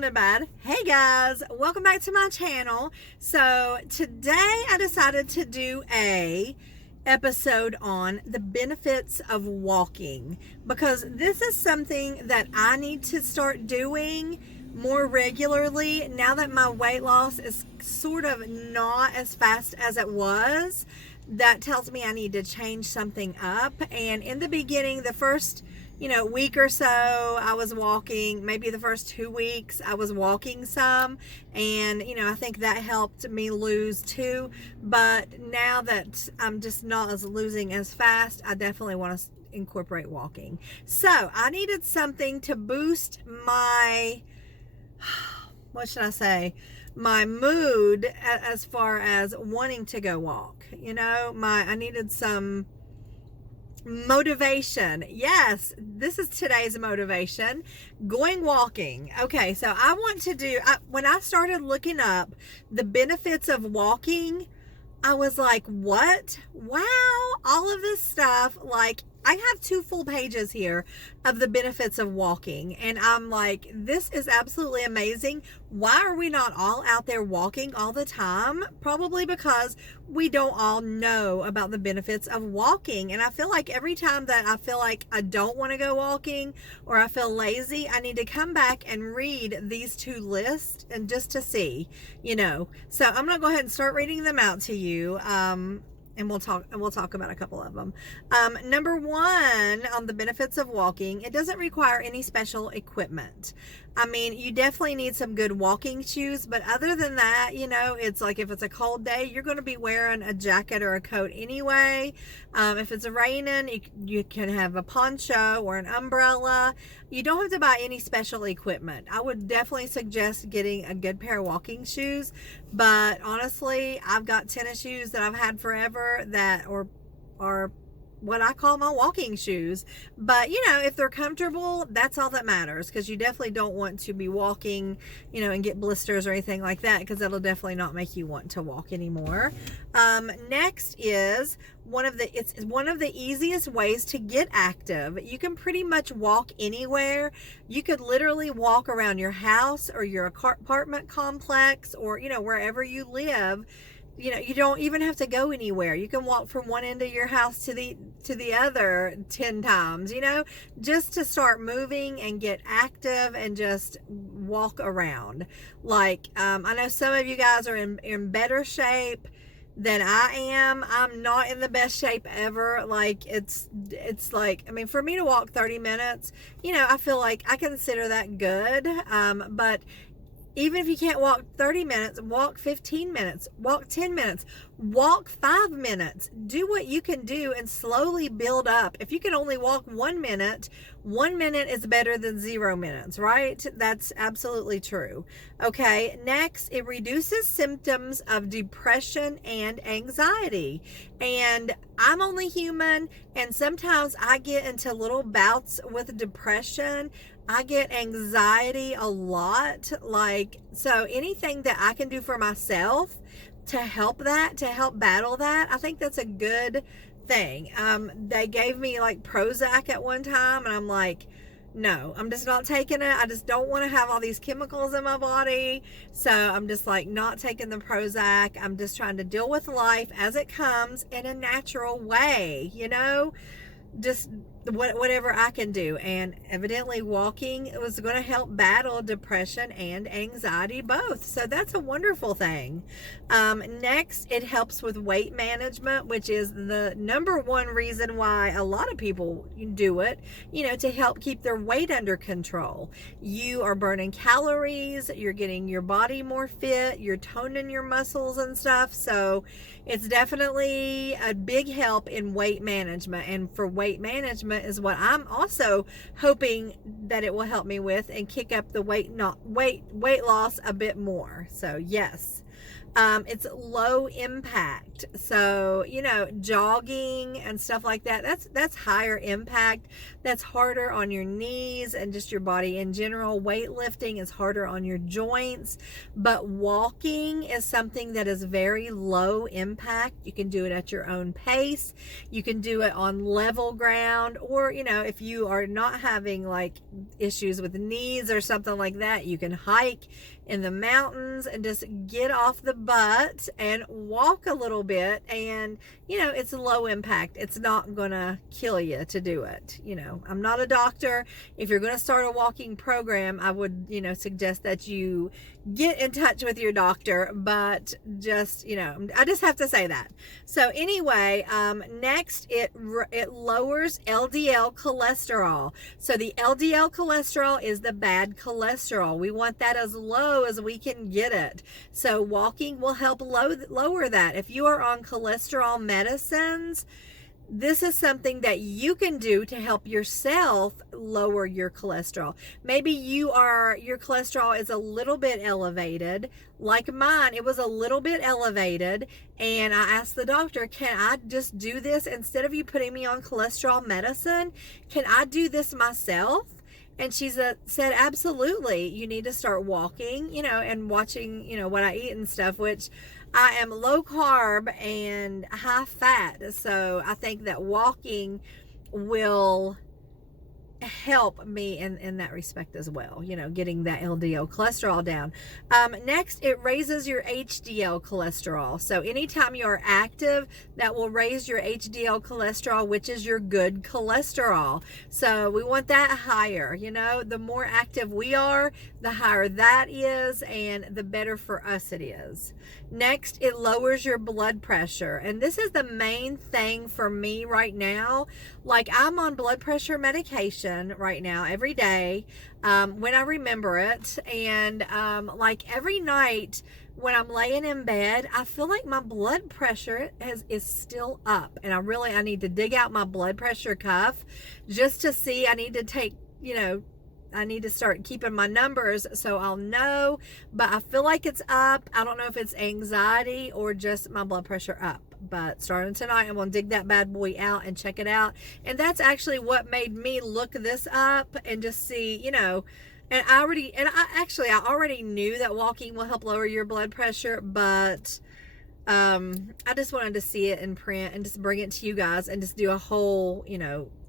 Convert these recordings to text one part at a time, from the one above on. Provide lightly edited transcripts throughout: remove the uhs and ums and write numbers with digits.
sounded bad. Hey guys, welcome back to my channel. So today I decided to do a episode on the benefits of walking, because this is something that I need to start doing more regularly now that my weight loss is sort of not as fast as it was. That tells me I need to change something up. And in the beginning, the first week or so, I was walking. Maybe the first 2 weeks I was walking some, and I think that helped me lose too. But now that I'm just not losing as fast, I definitely want to incorporate walking. So I needed something to boost my, what should I say, my mood as far as wanting to go walk. I needed some motivation. Yes, this is today's motivation: going walking. Okay, so I want to do, when I started looking up the benefits of walking, I was like, what? Wow, all of this stuff. Like, I have 2 full pages here of the benefits of walking, and I'm like, this is absolutely amazing. Why are we not all out there walking all the time? Probably because we don't all know about the benefits of walking. And I feel like every time that I feel like I don't want to go walking or I feel lazy, I need to come back and read these 2 lists and just to see, So I'm going to go ahead and start reading them out to you. And we'll talk about a couple of them. Number 1 on the benefits of walking: it doesn't require any special equipment. I mean, you definitely need some good walking shoes, but other than that, it's like if it's a cold day, you're going to be wearing a jacket or a coat anyway. If it's raining, you can have a poncho or an umbrella. You don't have to buy any special equipment. I would definitely suggest getting a good pair of walking shoes, but honestly, I've got tennis shoes that I've had forever that are what I call my walking shoes. But if they're comfortable, that's all that matters, because you definitely don't want to be walking and get blisters or anything like that, because that'll definitely not make you want to walk anymore. Next is it's one of the easiest ways to get active. You can pretty much walk anywhere. You could literally walk around your house or your apartment complex, or wherever you live. You don't even have to go anywhere. You can walk from one end of your house to the other 10 times, just to start moving and get active and just walk around. Like, I know some of you guys are in better shape than I am. I'm not in the best shape ever. Like, it's like, I mean, for me to walk 30 minutes, I feel like I consider that good. But even if you can't walk 30 minutes, walk 15 minutes, walk 10 minutes, walk 5 minutes. Do what you can do and slowly build up. If you can only walk 1 minute, 1 minute is better than 0 minutes, right? That's absolutely true. Okay, next, it reduces symptoms of depression and anxiety. And I'm only human, and sometimes I get into little bouts with depression. I get anxiety a lot. So anything that I can do for myself to help battle that, I think that's a good thing. They gave me like Prozac at one time, and I'm like, no, I'm just not taking it. I just don't want to have all these chemicals in my body. So I'm just like not taking the Prozac. I'm just trying to deal with life as it comes in a natural way, just whatever I can do. And evidently walking was going to help battle depression and anxiety both. So that's a wonderful thing. Next, it helps with weight management, which is the number 1 reason why a lot of people do it, to help keep their weight under control. You are burning calories, you're getting your body more fit, you're toning your muscles and stuff. So it's definitely a big help in weight management. And for weight management is what I'm also hoping that it will help me with, and kick up the weight loss a bit more. So yes. It's low impact. So, jogging and stuff like that, that's higher impact. That's harder on your knees and just your body in general. Weightlifting is harder on your joints, but walking is something that is very low impact. You can do it at your own pace. You can do it on level ground, or, if you are not having like issues with knees or something like that, you can hike in the mountains and just get off the butt and walk a little bit. And it's low impact. It's not gonna kill you to do it. I'm not a doctor. If you're gonna start a walking program, I would suggest that you get in touch with your doctor, but just I just have to say that. So anyway, next it lowers LDL cholesterol. So the LDL cholesterol is the bad cholesterol. We want that as low as we can get it. So walking will help lower that. If you are on cholesterol medicines, this is something that you can do to help yourself lower your cholesterol. Maybe your cholesterol is a little bit elevated. Like mine, it was a little bit elevated. And I asked the doctor, can I just do this? Instead of you putting me on cholesterol medicine, can I do this myself? And she said, absolutely. You need to start walking, and watching, what I eat and stuff, which I am low carb and high fat. So I think that walking will help me in that respect as well, getting that LDL cholesterol down. Next, it raises your HDL cholesterol. So anytime you're active, that will raise your HDL cholesterol, which is your good cholesterol. So we want that higher. The more active we are, the higher that is, and the better for us it is. Next, it lowers your blood pressure. And this is the main thing for me right now. Like, I'm on blood pressure medication right now every day when I remember it. And like every night when I'm laying in bed, I feel like my blood pressure is still up. And I need to dig out my blood pressure cuff just to see. I need to take, I need to start keeping my numbers so I'll know, but I feel like it's up. I don't know if it's anxiety or just my blood pressure up, but starting tonight, I'm going to dig that bad boy out and check it out. And that's actually what made me look this up and just see, and I already knew that walking will help lower your blood pressure, but I just wanted to see it in print and just bring it to you guys and just do a whole,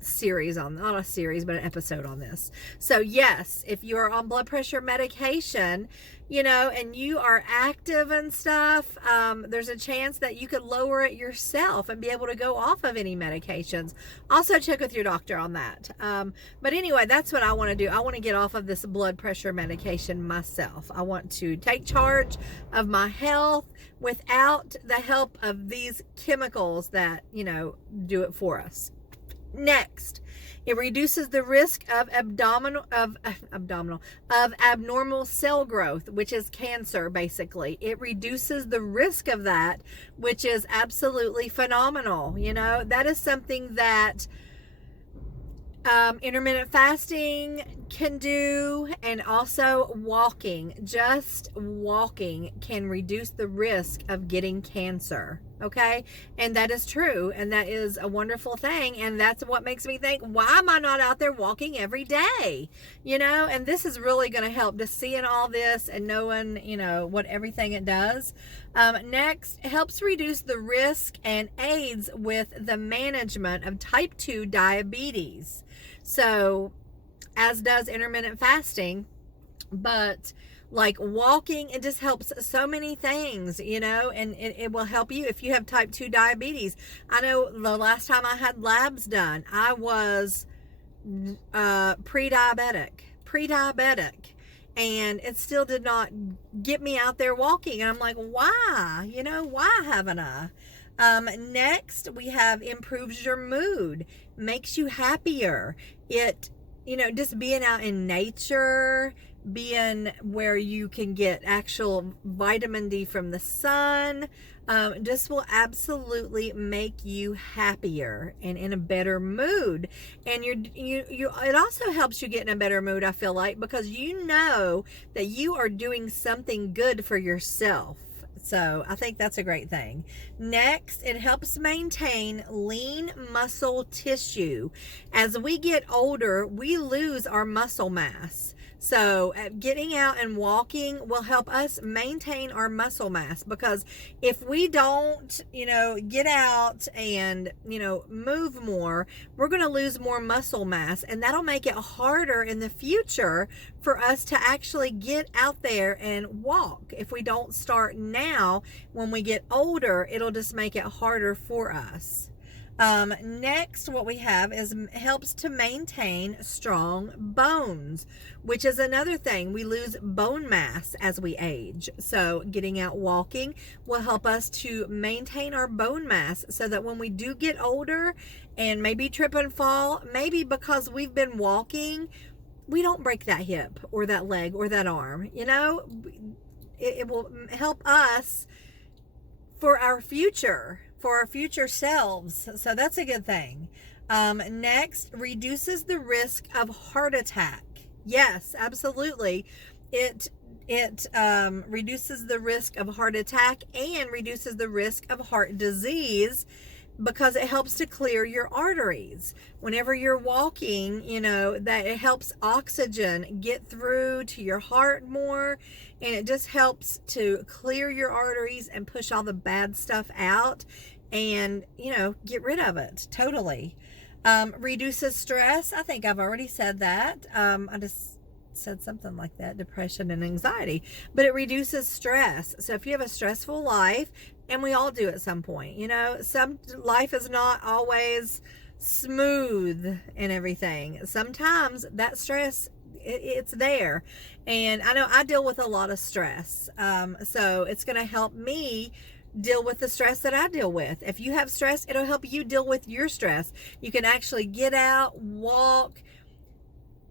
series on, not a series, but an episode on this. So yes, if you're on blood pressure medication, and you are active and stuff, there's a chance that you could lower it yourself and be able to go off of any medications. Also check with your doctor on that. But anyway, that's what I want to do. I want to get off of this blood pressure medication myself. I want to take charge of my health without the help of these chemicals that, do it for us. Next, it reduces the risk of abnormal cell growth, which is cancer, basically. It reduces the risk of that, which is absolutely phenomenal. That is something that intermittent fasting can do, and also walking. Just walking can reduce the risk of getting cancer. Okay, and that is true, and that is a wonderful thing, and that's what makes me think, why am I not out there walking every day? And this is really going to help, just seeing all this and knowing what everything it does. Next, it helps reduce the risk and aids with the management of type 2 diabetes. So as does intermittent fasting, but like walking, it just helps so many things, and it will help you if you have type 2 diabetes. I know the last time I had labs done, I was pre-diabetic, and it still did not get me out there walking. And I'm like, why? Why haven't I? Next, we have improves your mood, makes you happier. It, just being out in nature, being where you can get actual vitamin D from the sun, just will absolutely make you happier and in a better mood. And it also helps you get in a better mood, I feel like, because you know that you are doing something good for yourself. So I think that's a great thing. Next, it helps maintain lean muscle tissue. As we get older, we lose our muscle mass. So getting out and walking will help us maintain our muscle mass, because if we don't, get out and, move more, we're going to lose more muscle mass, and that'll make it harder in the future for us to actually get out there and walk. If we don't start now, when we get older, it'll just make it harder for us. Next, what we have is helps to maintain strong bones, which is another thing. We lose bone mass as we age. So getting out walking will help us to maintain our bone mass, so that when we do get older and maybe trip and fall, maybe because we've been walking, we don't break that hip or that leg or that arm. It will help us for our future selves. So that's a good thing. Next, reduces the risk of heart attack. Yes, absolutely. It reduces the risk of heart attack and reduces the risk of heart disease, because it helps to clear your arteries. Whenever you're walking, that it helps oxygen get through to your heart more, and it just helps to clear your arteries and push all the bad stuff out and, get rid of it totally. Reduces stress. I think I've already said that. I just said something like that, depression and anxiety, but it reduces stress. So if you have a stressful life, and we all do at some point, some life is not always smooth and everything. Sometimes that stress, it's there. And I know I deal with a lot of stress. So it's going to help me deal with the stress that I deal with. If you have stress, it'll help you deal with your stress. You can actually get out, walk,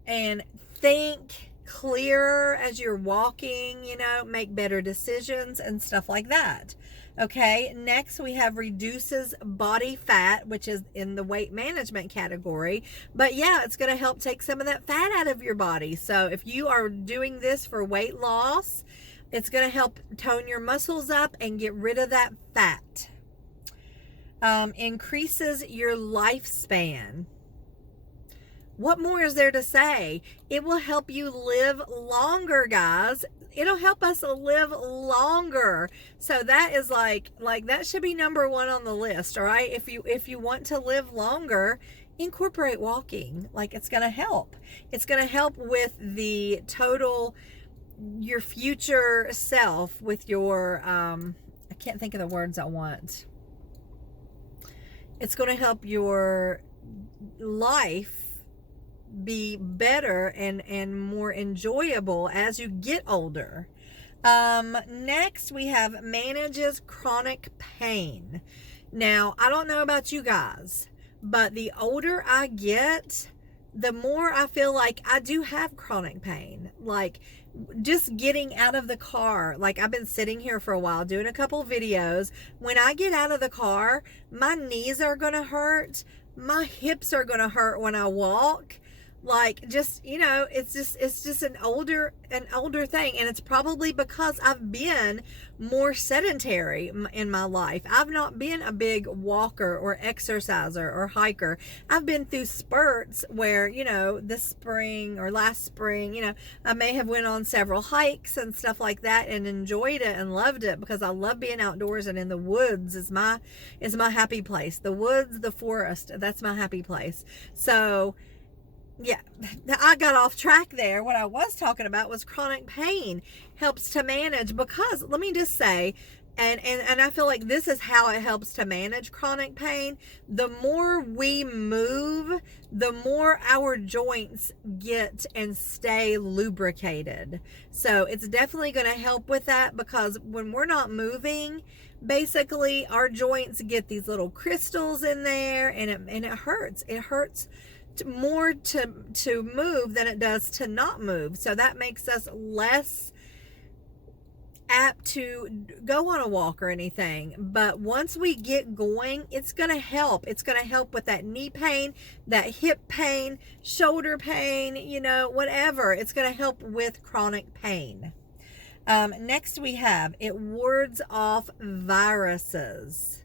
and think clearer as you're walking, make better decisions and stuff like that. Okay, next we have reduces body fat, which is in the weight management category. But yeah, it's going to help take some of that fat out of your body. So if you are doing this for weight loss, it's going to help tone your muscles up and get rid of that fat. Increases your lifespan. What more is there to say? It will help you live longer, guys. It'll help us live longer. So that is like that should be number one on the list. All right. If you want to live longer, incorporate walking. It's going to help. It's going to help with the total, your future self, with your, I can't think of the words I want. It's going to help your life be better and more enjoyable as you get older. Next we have manages chronic pain. Now, I don't know about you guys, but the older I get, the more I feel like I do have chronic pain. Just getting out of the car, I've been sitting here for a while doing a couple videos. When I get out of the car, my knees are gonna hurt, my hips are gonna hurt when I walk. It's just an older thing, and it's probably because I've been more sedentary in my life. I've not been a big walker or exerciser or hiker. I've been through spurts where, this spring or last spring, I may have went on several hikes and stuff like that and enjoyed it and loved it, because I love being outdoors, and in the woods is my happy place. The woods, the forest, that's my happy place. So yeah, I got off track there. What I was talking about was chronic pain helps to manage, because let me just say, and I feel like this is how it helps to manage chronic pain. The more we move, the more our joints get and stay lubricated. So it's definitely going to help with that, because when we're not moving, basically our joints get these little crystals in there, and it hurts. It hurts more to move than it does to not move. So that makes us less apt to go on a walk or anything. But once we get going, it's going to help. It's going to help with that knee pain, that hip pain, shoulder pain, whatever. It's going to help with chronic pain. Next we have, it wards off viruses.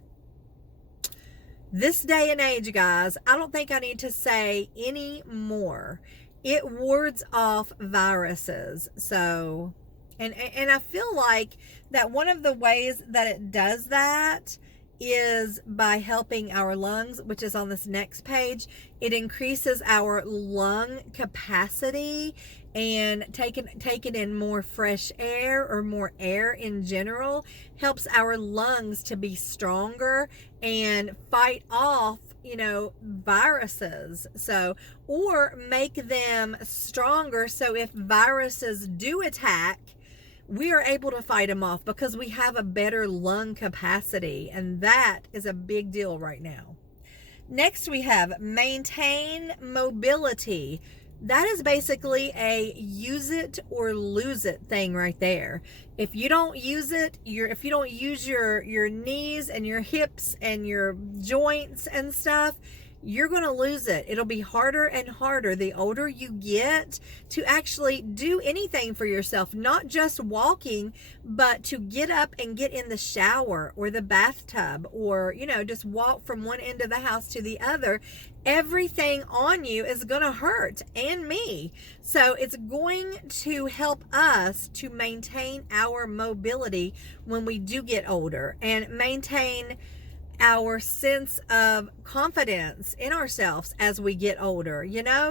This day and age, guys, I don't think I need to say any more. It wards off viruses. So, and I feel like that one of the ways that it does that is by helping our lungs, which is on this next page. It increases our lung capacity, and taking in more fresh air, or more air in general, helps our lungs to be stronger and fight off, viruses. So, or make them stronger, so if viruses do attack, we are able to fight them off because we have a better lung capacity, and that is a big deal right now. Next we have maintain mobility. That is basically a use it or lose it thing right there. If you don't use it, if you don't use your knees and your hips and your joints and stuff, you're going to lose it. It'll be harder and harder the older you get to actually do anything for yourself, not just walking, but to get up and get in the shower or the bathtub, or, just walk from one end of the house to the other. Everything on you is going to hurt, and me. So it's going to help us to maintain our mobility when we do get older, and maintain our sense of confidence in ourselves as we get older,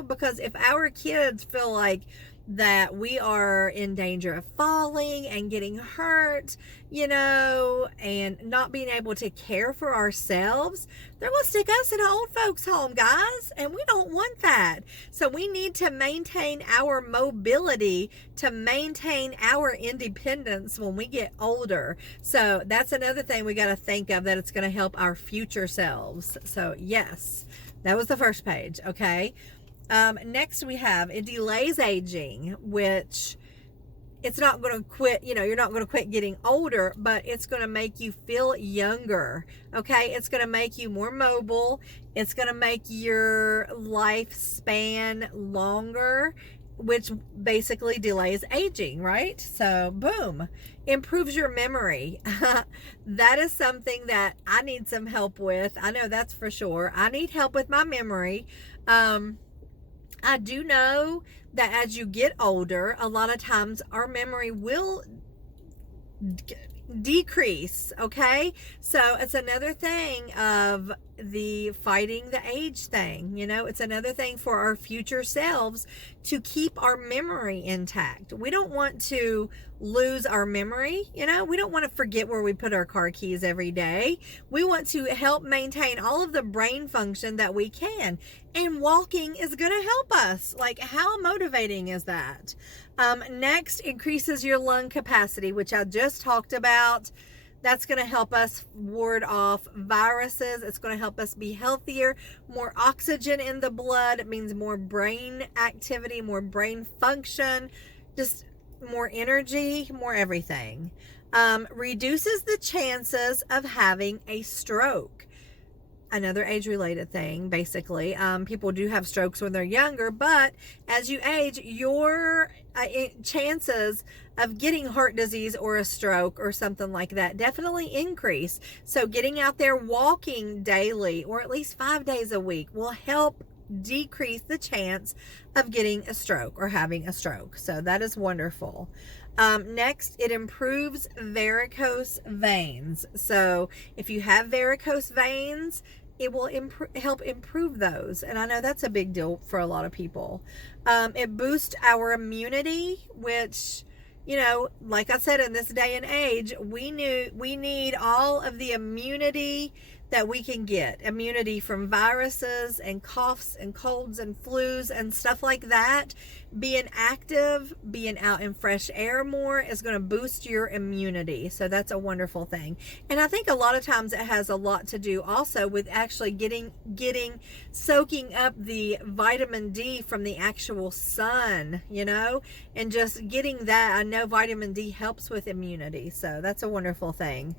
because if our kids feel like that we are in danger of falling and getting hurt, and not being able to care for ourselves, they're going to stick us in an old folks home, guys, and we don't want that. So we need to maintain our mobility, to maintain our independence when we get older. So that's another thing we got to think of, that it's going to help our future selves. So yes, that was the first page. Okay. Next we have, it delays aging, which it's not going to quit, you're not going to quit getting older, but it's going to make you feel younger. Okay. It's going to make you more mobile. It's going to make your lifespan longer, which basically delays aging, right? So boom, improves your memory. That is something that I need some help with. I know that's for sure. I need help with my memory. I do know that as you get older, a lot of times our memory will decrease. Okay. So it's another thing of the fighting the age thing. It's another thing for our future selves to keep our memory intact. We don't want to lose our memory. We don't want to forget where we put our car keys every day. We want to help maintain all of the brain function that we can. And walking is going to help us. Like, how motivating is that? Next, increases your lung capacity, which I just talked about. That's going to help us ward off viruses. It's going to help us be healthier. More oxygen in the blood. It means more brain activity, more brain function, just more energy, more everything. Reduces the chances of having a stroke. Another age-related thing, basically. People do have strokes when they're younger, but as you age, your chances of getting heart disease or a stroke or something like that definitely increase. So getting out there walking daily, or at least 5 days a week, will help decrease the chance of getting a stroke or having a stroke. So that is wonderful. Next, it improves varicose veins. So if you have varicose veins, it will help improve those. And I know that's a big deal for a lot of people. It boosts our immunity, which, like I said, in this day and age, we need all of the immunity that we can get. Immunity from viruses and coughs and colds and flus and stuff like that. Being active, being out in fresh air more is going to boost your immunity. So that's a wonderful thing. And I think a lot of times it has a lot to do also with actually soaking up the vitamin D from the actual sun, and just getting that. I know vitamin D helps with immunity. So that's a wonderful thing.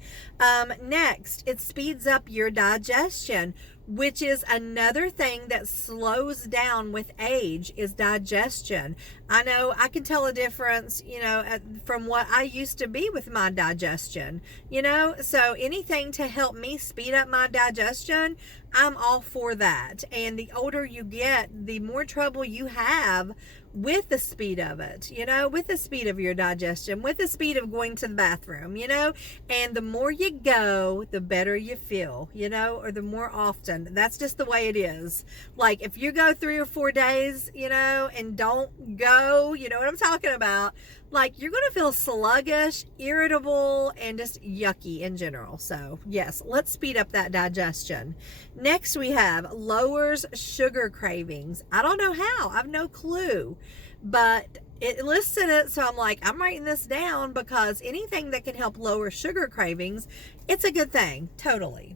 Next, it speeds up your your digestion, which is another thing that slows down with age, is digestion. I know I can tell a difference, from what I used to be with my digestion, so anything to help me speed up my digestion, I'm all for that. And the older you get, the more trouble you have with the speed of it, with the speed of your digestion, with the speed of going to the bathroom, and the more you go, the better you feel, or the more often. That's just the way it is. Like if you go 3 or 4 days, and don't go, you know what I'm talking about, like you're going to feel sluggish, irritable, and just yucky in general. So yes, let's speed up that digestion. Next we have lowers sugar cravings. I don't know how. I have no clue, but it listed it. So I'm like, I'm writing this down because anything that can help lower sugar cravings, it's a good thing. Totally.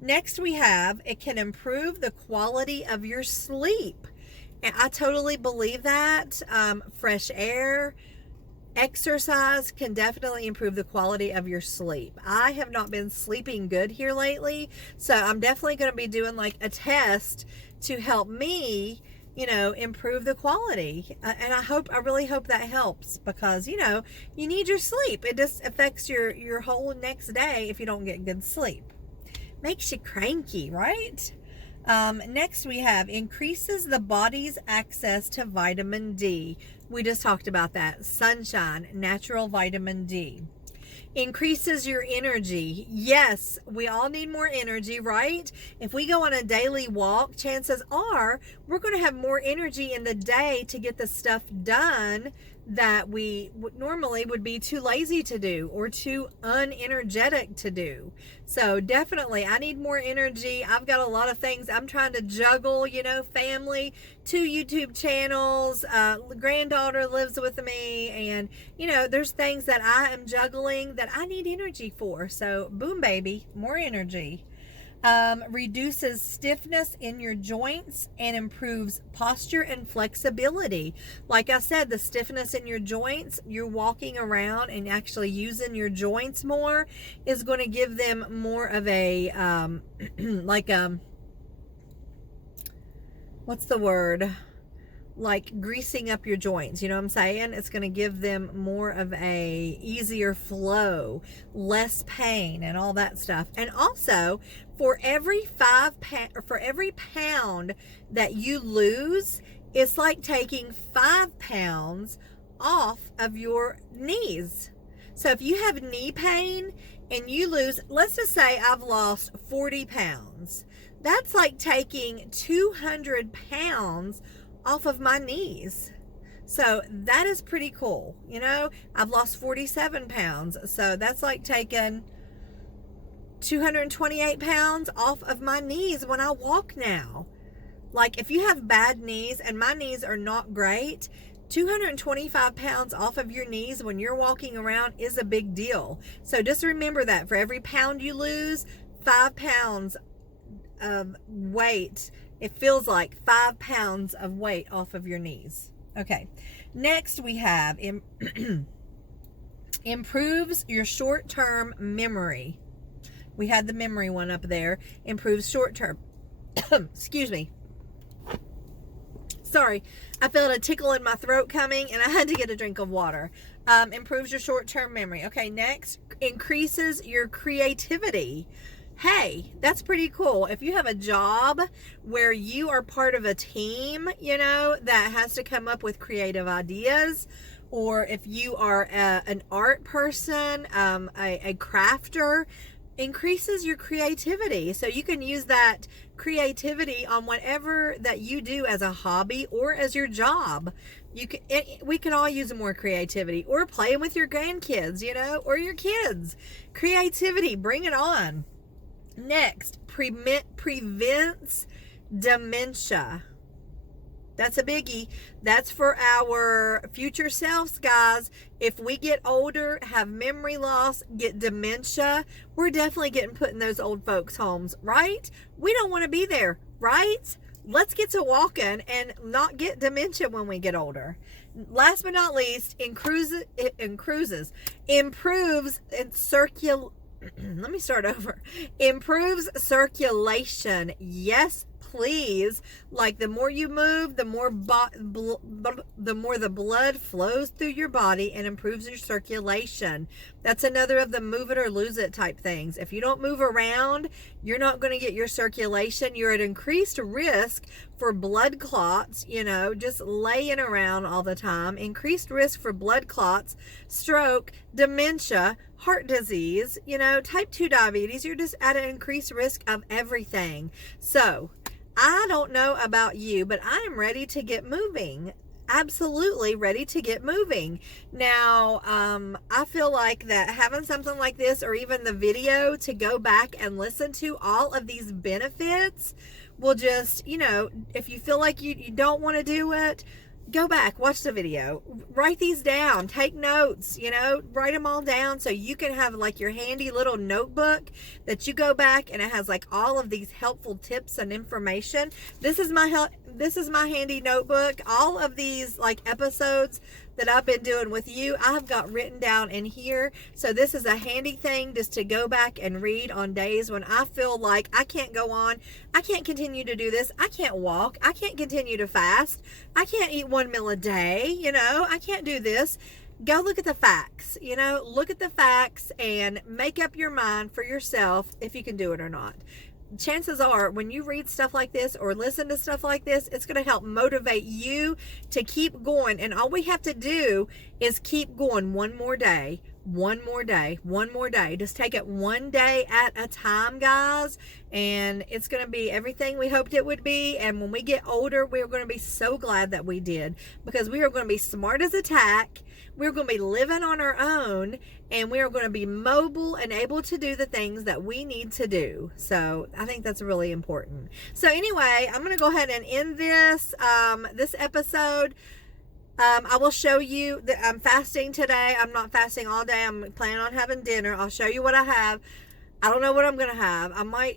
Next we have, it can improve the quality of your sleep. And I totally believe that. Fresh air, exercise can definitely improve the quality of your sleep. I have not been sleeping good here lately, so I'm definitely going to be doing like a test to help me, improve the quality. And I really hope that helps because, you need your sleep. It just affects your whole next day if you don't get good sleep. Makes you cranky, right? Next we have increases the body's access to vitamin D. We just talked about that. Sunshine, natural vitamin D. Increases your energy. Yes, we all need more energy, right? If we go on a daily walk, chances are we're going to have more energy in the day to get the stuff done that we normally would be too lazy to do or too unenergetic to do. So definitely I need more energy. I've got a lot of things I'm trying to juggle, family, 2 YouTube channels, granddaughter lives with me, and there's things that I am juggling that I need energy for. So boom baby, more energy. Reduces stiffness in your joints and improves posture and flexibility. Like I said, the stiffness in your joints, you're walking around and actually using your joints more, is going to give them more of a what's the word? Like greasing up your joints, you know what I'm saying? It's going to give them more of a easier flow, less pain, and all that stuff. And also, for every pound that you lose, it's like taking 5 pounds off of your knees. So if you have knee pain and you lose, let's just say I've lost 40 pounds, that's like taking 200 pounds off of my knees. So that is pretty cool. I've lost 47 pounds. So that's like taking 228 pounds off of my knees when I walk now. Like if you have bad knees, and my knees are not great, 225 pounds off of your knees when you're walking around is a big deal. So just remember that for every pound you lose, 5 pounds of weight, it feels like 5 pounds of weight off of your knees. Okay. Next we have improves your short-term memory. We had the memory one up there. Improves short-term. Excuse me. Sorry. I felt a tickle in my throat coming and I had to get a drink of water. Improves your short-term memory. Okay, next. Increases your creativity. Hey, that's pretty cool. If you have a job where you are part of a team, that has to come up with creative ideas, or if you are an art person, a crafter, increases your creativity. So you can use that creativity on whatever that you do as a hobby or as your job. We can all use more creativity, or playing with your grandkids, or your kids. Creativity, bring it on. Next, prevents dementia. That's a biggie. That's for our future selves, guys. If we get older, have memory loss, get dementia, we're definitely getting put in those old folks' homes, right? We don't want to be there, right? Let's get to walking and not get dementia when we get older. Last but not least, improves let me start over. Improves circulation. Yes, please. Like, the more you move, the more the more the blood flows through your body and improves your circulation. That's another of the move it or lose it type things. If you don't move around, you're not going to get your circulation. You're at increased risk for blood clots, just laying around all the time. Increased risk for blood clots, stroke, dementia, heart disease, type 2 diabetes. You're just at an increased risk of everything. So I don't know about you, but I am ready to get moving. Absolutely ready to get moving. Now, I feel like that having something like this, or even the video to go back and listen to all of these benefits, will just, if you feel like you don't want to do it, go back, watch the video, write these down, take notes, write them all down so you can have like your handy little notebook that you go back and it has like all of these helpful tips and information. This is my handy notebook. All of these like episodes that I've been doing with you, I've got written down in here. So this is a handy thing just to go back and read on days when I feel like I can't go on. I can't continue to do this. I can't walk. I can't continue to fast. I can't eat 1 meal a day. I can't do this. Go look at the facts, look at the facts and make up your mind for yourself if you can do it or not. Chances are when you read stuff like this or listen to stuff like this, it's going to help motivate you to keep going. And all we have to do is keep going one more day, one more day, one more day. Just take it one day at a time, guys. And it's going to be everything we hoped it would be. And when we get older, we're going to be so glad that we did, because we are going to be smart as a tack. We're going to be living on our own, and we are going to be mobile and able to do the things that we need to do. So I think that's really important. So anyway, I'm going to go ahead and end this episode. I will show you that I'm fasting today. I'm not fasting all day. I'm planning on having dinner. I'll show you what I have. I don't know what I'm going to have.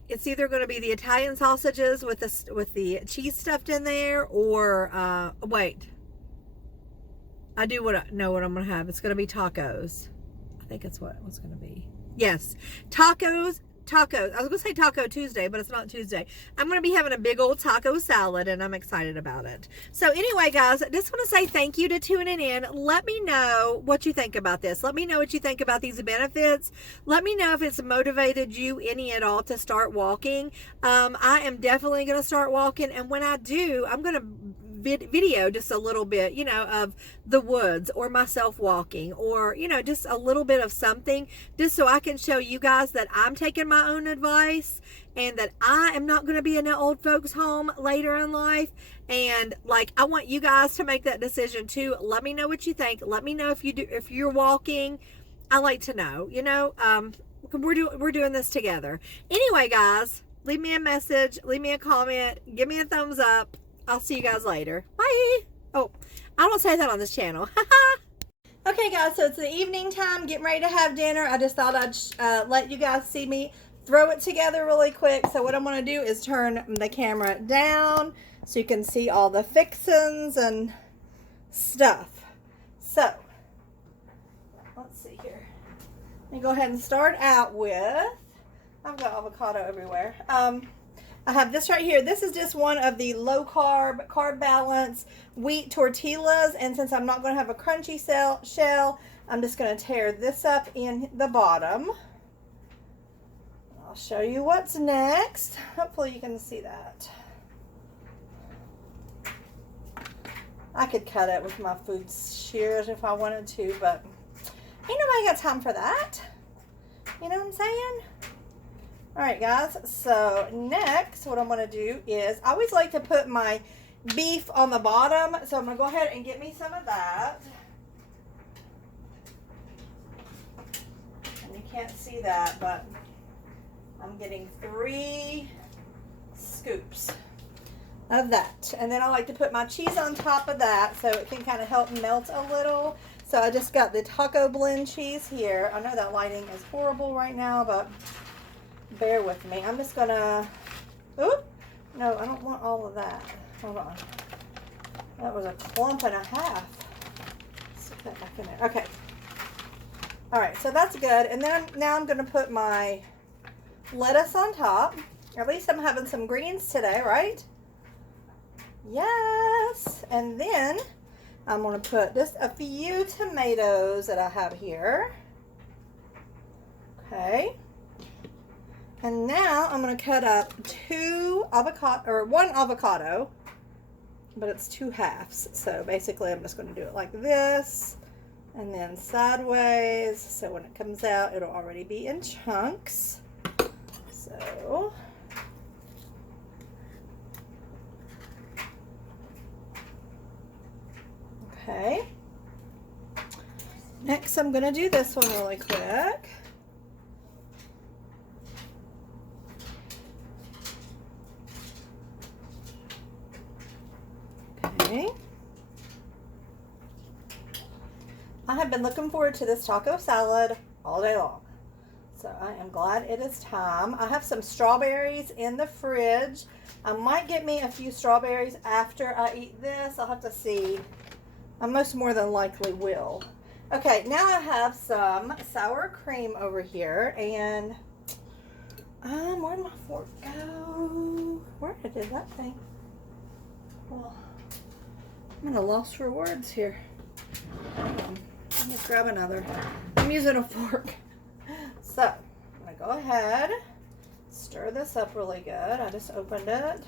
It's either going to be the Italian sausages with the cheese stuffed in there, or, wait. I know what I'm going to have. It's going to be tacos. I think that's what it's going to be. Yes. Tacos. I was going to say Taco Tuesday, but it's not Tuesday. I'm going to be having a big old taco salad, and I'm excited about it. So anyway, guys, I just want to say thank you to tuning in. Let me know what you think about this. Let me know what you think about these benefits. Let me know if it's motivated you any at all to start walking. I am definitely going to start walking, and when I do, I'm going to video just a little bit, of the woods or myself walking, or, just a little bit of something, just so I can show you guys that I'm taking my own advice and that I am not going to be in an old folks home later in life. And like, I want you guys to make that decision too. Let me know what you think. Let me know if you're walking. I like to know, we're doing this together. Anyway, guys, leave me a message, leave me a comment, give me a thumbs up. I'll see you guys later. Bye. Oh, I don't say that on this channel. Okay, guys, so it's the evening time, getting ready to have dinner. I just thought I'd let you guys see me throw it together really quick. So what I'm going to do is turn the camera down so you can see all the fixins and stuff. So, let's see here. Let me go ahead and start out with, I've got avocado everywhere. I have this right here. This is just one of the low carb, carb balance wheat tortillas. And since I'm not going to have a crunchy shell, I'm just going to tear this up in the bottom. I'll show you what's next. Hopefully you can see that. I could cut it with my food shears if I wanted to, but ain't nobody got time for that. You know what I'm saying? Alright guys, so next what I'm going to do is, I always like to put my beef on the bottom, so I'm going to go ahead and get me some of that. And you can't see that, but I'm getting 3 scoops of that. And then I like to put my cheese on top of that so it can kind of help melt a little. So I just got the taco blend cheese here. I know that lighting is horrible right now, but bear with me. I'm just gonna, oop, no, I don't want all of that. Hold on. That was a clump and a half. Stick that back in there. Okay. All right, so that's good. And then now I'm going to put my lettuce on top. At least I'm having some greens today, right? Yes. And then I'm going to put just a few tomatoes that I have here. Okay. And now I'm going to cut up one avocado, but it's 2 halves. So basically I'm just going to do it like this and then sideways. So when it comes out, it'll already be in chunks. So okay. Next, I'm going to do this one really quick. Okay. I have been looking forward to this taco salad all day long. So I am glad it is time. I have some strawberries in the fridge. I might get me a few strawberries after I eat this. I'll have to see. I most more than likely will. Okay, now I have some sour cream over here, and where'd my fork go? Where did that thing? Well, I'm at a loss for words here. Let me grab another. I'm using a fork. So, I'm gonna go ahead, stir this up really good. I just opened it,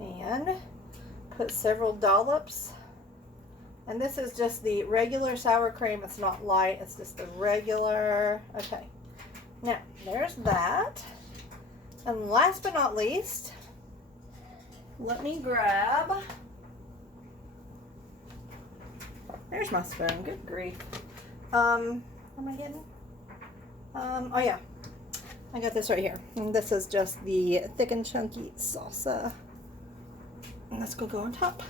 and put several dollops. And this is just the regular sour cream. It's not light, it's just the regular. Okay, now there's that. And last but not least, let me grab, there's my spoon, good grief. What am I getting? Oh yeah, I got this right here. And this is just the thick and chunky salsa. And that's gonna go on top.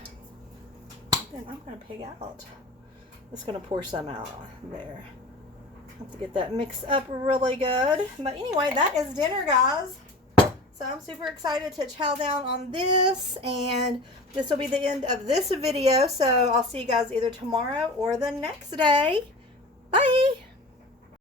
And I'm gonna pig out. Just gonna pour some out there. Have to get that mixed up really good. But anyway, that is dinner, guys. So I'm super excited to chow down on this, and this will be the end of this video. So I'll see you guys either tomorrow or the next day. Bye.